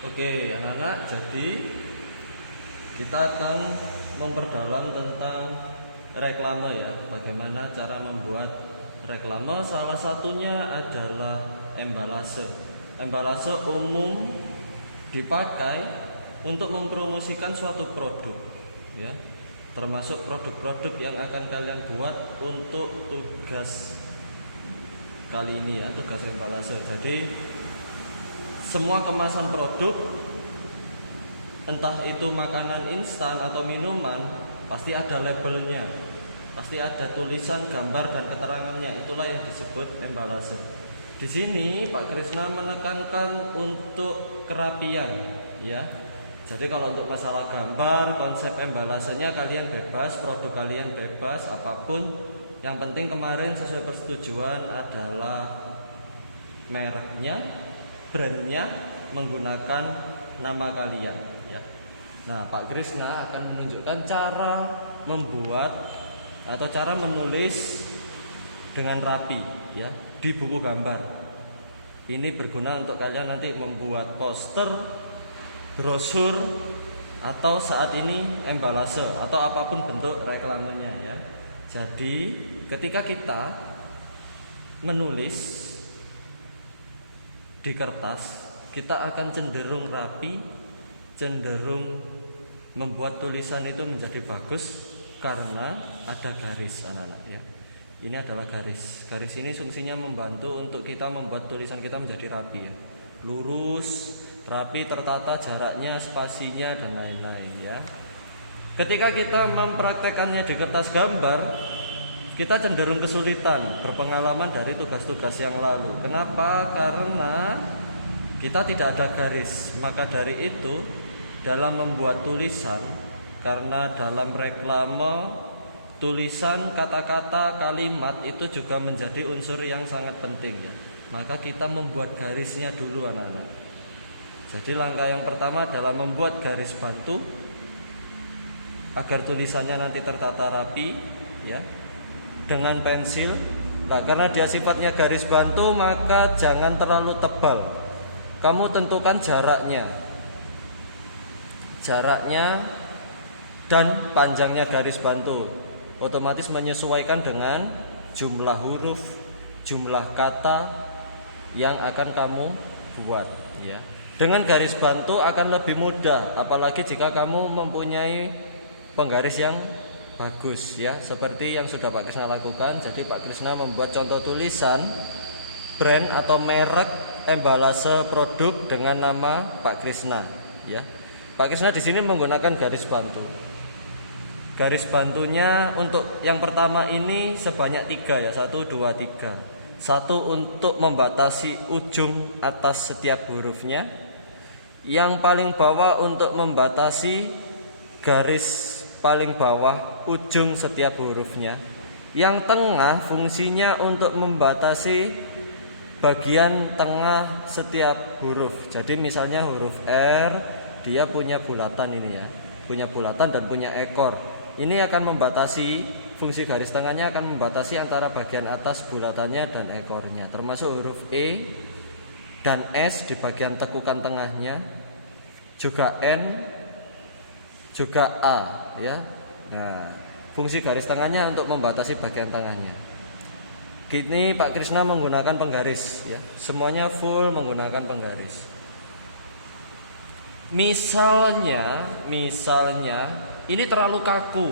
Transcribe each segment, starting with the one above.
Oke, anak, jadi kita akan memperdalam tentang reklame ya. Bagaimana cara membuat reklame? Salah satunya adalah embalase. Embalase umum dipakai untuk mempromosikan suatu produk ya. Termasuk produk-produk yang akan kalian buat untuk tugas kali ini ya, tugas embalase. Jadi semua kemasan produk, entah itu makanan instan atau minuman, pasti ada labelnya, pasti ada tulisan, gambar dan keterangannya. Itulah yang disebut embalase. Di sini Pak Krisna menekankan untuk kerapian, ya. Jadi kalau untuk masalah gambar, konsep embalasenya kalian bebas, produk kalian bebas, apapun. Yang penting kemarin sesuai persetujuan adalah mereknya, brandnya menggunakan nama kalian ya. Nah, Pak Krisna akan menunjukkan cara membuat atau cara menulis dengan rapi ya di buku gambar. Ini berguna untuk kalian nanti membuat poster, brosur, atau saat ini embalase atau apapun bentuk reklamenya ya. Jadi ketika kita menulis di kertas, kita akan cenderung rapi, cenderung membuat tulisan itu menjadi bagus karena ada garis, anak-anak ya. Ini adalah garis. Garis ini fungsinya membantu untuk kita membuat tulisan kita menjadi rapi ya. Lurus, rapi, tertata, jaraknya, spasinya dan lain-lain ya. Ketika kita mempraktekannya di kertas gambar, kita cenderung kesulitan, berpengalaman dari tugas-tugas yang lalu. Kenapa? Karena kita tidak ada garis. Maka dari itu, dalam membuat tulisan, karena dalam reklame, tulisan, kata-kata, kalimat itu juga menjadi unsur yang sangat penting ya. Maka kita membuat garisnya dulu, anak-anak. Jadi langkah yang pertama adalah membuat garis bantu agar tulisannya nanti tertata rapi ya. Dengan pensil. Nah, karena dia sifatnya garis bantu, maka jangan terlalu tebal. Kamu tentukan jaraknya dan panjangnya garis bantu. Otomatis menyesuaikan dengan jumlah huruf, jumlah kata yang akan kamu buat ya. Dengan garis bantu akan lebih mudah, apalagi jika kamu mempunyai penggaris yang bagus ya, seperti yang sudah Pak Krisna lakukan. Jadi Pak Krisna membuat contoh tulisan brand atau merek embalase produk dengan nama Pak Krisna ya. Pak Krisna di sini menggunakan garis bantu. Garis bantunya untuk yang pertama ini sebanyak 3 ya, 1, 2, 3. 1 untuk membatasi ujung atas setiap hurufnya. Yang paling bawah untuk membatasi garis paling bawah ujung setiap hurufnya. Yang tengah fungsinya untuk membatasi bagian tengah setiap huruf. Jadi misalnya huruf R, dia punya bulatan ini ya, punya bulatan dan punya ekor. Ini akan membatasi, fungsi garis tengahnya akan membatasi antara bagian atas bulatannya dan ekornya. Termasuk huruf E dan S di bagian tekukan tengahnya, juga N, juga A ya. Nah, fungsi garis tengahnya untuk membatasi bagian tengahnya. Kini Pak Krisna menggunakan penggaris ya. Semuanya full menggunakan penggaris. Misalnya ini terlalu kaku.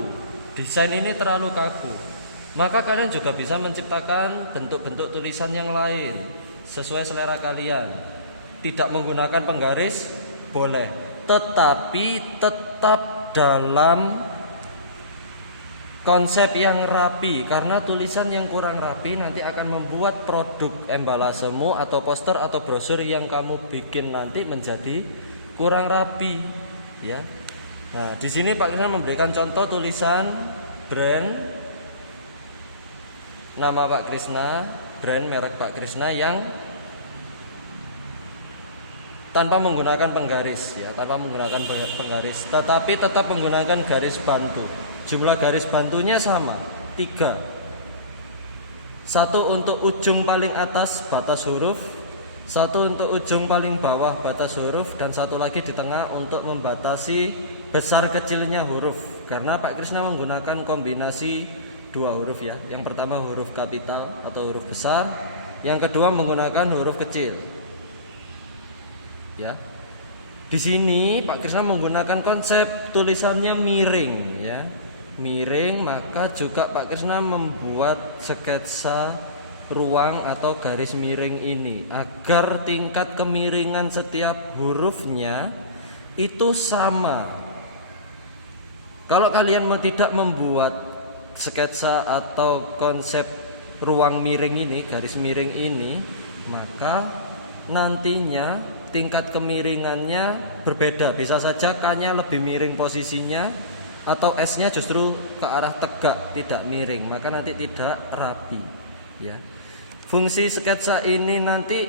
Desain ini terlalu kaku. Maka kalian juga bisa menciptakan bentuk-bentuk tulisan yang lain sesuai selera kalian. Tidak menggunakan penggaris boleh, tetapi tetap dalam konsep yang rapi, karena tulisan yang kurang rapi nanti akan membuat produk embalasemu atau poster atau brosur yang kamu bikin nanti menjadi kurang rapi ya. Nah, di sini Pak Krisna memberikan contoh tulisan brand nama Pak Krisna, brand merek Pak Krisna yang tanpa menggunakan penggaris ya, tanpa menggunakan penggaris, tetapi tetap menggunakan garis bantu. Jumlah garis bantunya sama, 3. 1 untuk ujung paling atas batas huruf, Satu untuk ujung paling bawah batas huruf dan satu lagi di tengah untuk membatasi besar kecilnya huruf. Karena Pak Krisna menggunakan kombinasi dua huruf ya. Yang pertama huruf kapital atau huruf besar, yang kedua menggunakan huruf kecil. Ya. Di sini Pak Krisna menggunakan konsep tulisannya miring ya. Miring, maka juga Pak Krisna membuat sketsa ruang atau garis miring ini agar tingkat kemiringan setiap hurufnya itu sama. Kalau kalian tidak membuat sketsa atau konsep ruang miring ini, garis miring ini, maka nantinya tingkat kemiringannya berbeda. Bisa saja K-nya lebih miring posisinya atau S-nya justru ke arah tegak, tidak miring, maka nanti tidak rapi ya. Fungsi sketsa ini nanti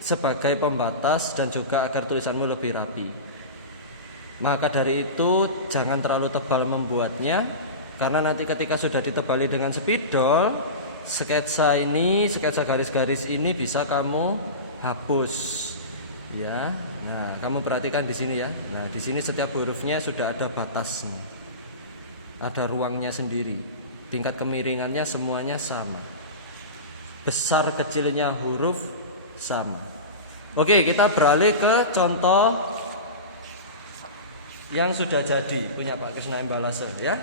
sebagai pembatas dan juga agar tulisanmu lebih rapi. Maka dari itu jangan terlalu tebal membuatnya, karena nanti ketika sudah ditebali dengan spidol, sketsa ini, sketsa garis-garis ini bisa kamu hapus. Ya. Nah, kamu perhatikan di sini ya. Nah, di sini setiap hurufnya sudah ada batasnya. Ada ruangnya sendiri. Tingkat kemiringannya semuanya sama. Besar kecilnya huruf sama. Oke, kita beralih ke contoh yang sudah jadi punya Pak Krisna embalase ya.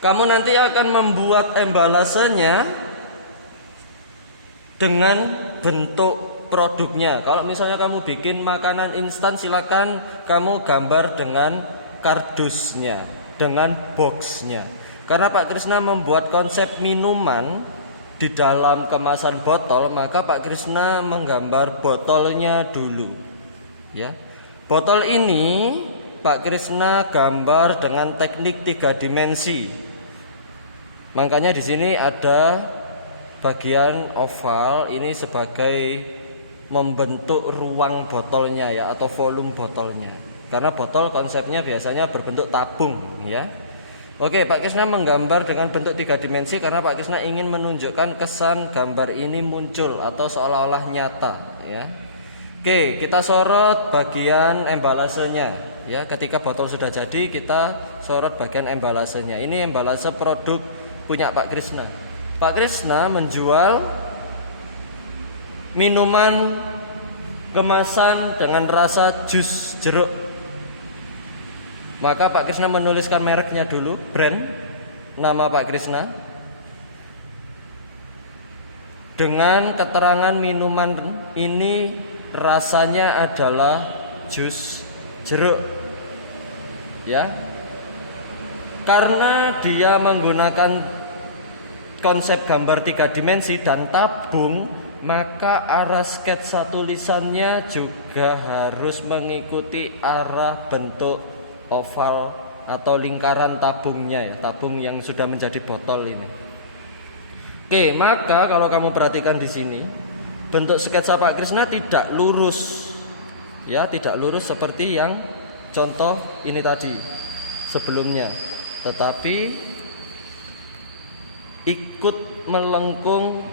Kamu nanti akan membuat embalasenya dengan bentuk produknya. Kalau misalnya kamu bikin makanan instan, silakan kamu gambar dengan kardusnya, dengan boxnya. Karena Pak Krisna membuat konsep minuman di dalam kemasan botol, maka Pak Krisna menggambar botolnya dulu. Ya. Botol ini Pak Krisna gambar dengan teknik 3 dimensi. Makanya di sini ada bagian oval ini sebagai membentuk ruang botolnya ya, atau volume botolnya. Karena botol konsepnya biasanya berbentuk tabung ya. Oke, Pak Krisna menggambar dengan bentuk 3 dimensi karena Pak Krisna ingin menunjukkan kesan gambar ini muncul atau seolah-olah nyata ya. Oke, kita sorot bagian embalasenya ya. Ketika botol sudah jadi, kita sorot bagian embalasenya. Ini embalase produk punya Pak Krisna. Pak Krisna menjual minuman kemasan dengan rasa jus jeruk. Maka Pak Krisna menuliskan mereknya dulu, brand, nama Pak Krisna. Dengan keterangan minuman ini rasanya adalah jus jeruk. Ya. Karena dia menggunakan konsep gambar 3 dimensi dan tabung, maka arah sketsa tulisannya juga harus mengikuti arah bentuk oval atau lingkaran tabungnya ya, tabung yang sudah menjadi botol ini. Oke, maka kalau kamu perhatikan di sini, bentuk sketsa Pak Krisna tidak lurus. Ya, tidak lurus seperti yang contoh ini tadi sebelumnya, tetapi ikut melengkung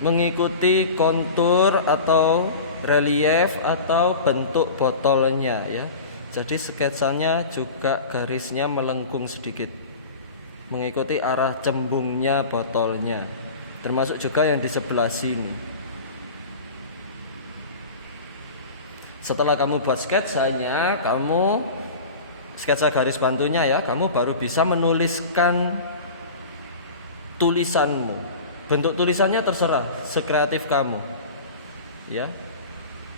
mengikuti kontur atau relief atau bentuk botolnya ya. Jadi sketsanya juga garisnya melengkung sedikit, mengikuti arah cembungnya botolnya, termasuk juga yang di sebelah sini. Setelah kamu buat sketsanya, kamu sketsa garis bantunya ya, kamu baru bisa menuliskan tulisanmu. Bentuk tulisannya terserah, sekreatif kamu. Ya.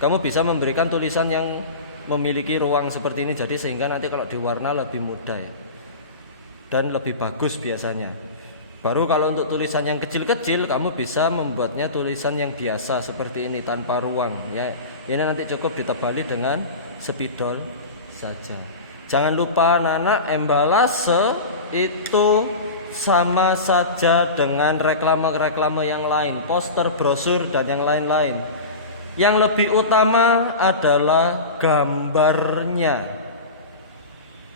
Kamu bisa memberikan tulisan yang memiliki ruang seperti ini, jadi sehingga nanti kalau diwarna lebih mudah ya, dan lebih bagus biasanya. Baru kalau untuk tulisan yang kecil-kecil, kamu bisa membuatnya tulisan yang biasa seperti ini tanpa ruang ya. Ini nanti cukup ditebali dengan spidol saja. Jangan lupa anak-anak, embalase itu sama saja dengan reklame-reklame yang lain, poster, brosur dan yang lain-lain. Yang lebih utama adalah gambarnya,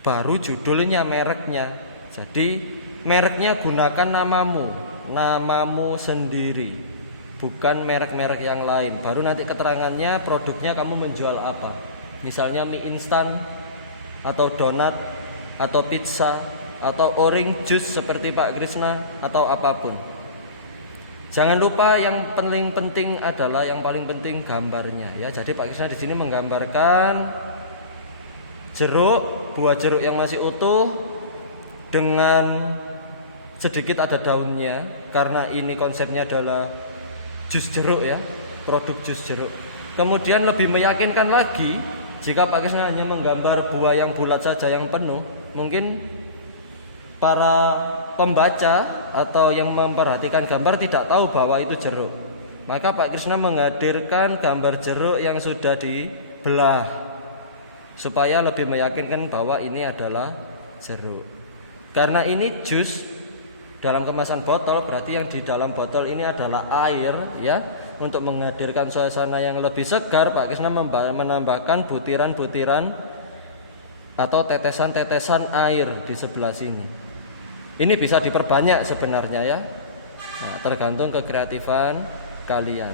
baru judulnya, mereknya. Jadi mereknya gunakan namamu sendiri. bukan merek-merek yang lain. Baru nanti keterangannya produknya kamu menjual apa. Misalnya mie instan atau donat atau pizza atau orange juice seperti Pak Krisna atau apapun. Jangan lupa yang paling penting adalah yang paling penting gambarnya ya. Jadi Pak Krisna di sini menggambarkan jeruk, buah jeruk yang masih utuh dengan sedikit ada daunnya, karena ini konsepnya adalah jus jeruk ya, produk jus jeruk. Kemudian lebih meyakinkan lagi jika Pak Krisna hanya menggambar buah yang bulat saja yang penuh, mungkin para pembaca atau yang memperhatikan gambar tidak tahu bahwa itu jeruk. Maka Pak Krisna menghadirkan gambar jeruk yang sudah dibelah supaya lebih meyakinkan bahwa ini adalah jeruk. Karena ini jus dalam kemasan botol, berarti yang di dalam botol ini adalah air ya. Untuk menghadirkan suasana yang lebih segar, Pak Krisna menambahkan butiran-butiran atau tetesan-tetesan air di sebelah sini. Ini bisa diperbanyak sebenarnya ya. Nah, tergantung kekreatifan kalian.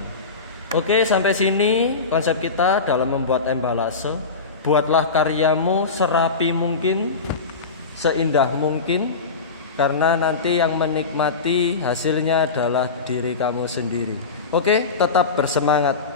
Oke, sampai sini konsep kita dalam membuat embalase. Buatlah karyamu serapi mungkin, seindah mungkin, karena nanti yang menikmati hasilnya adalah diri kamu sendiri. Oke, tetap bersemangat.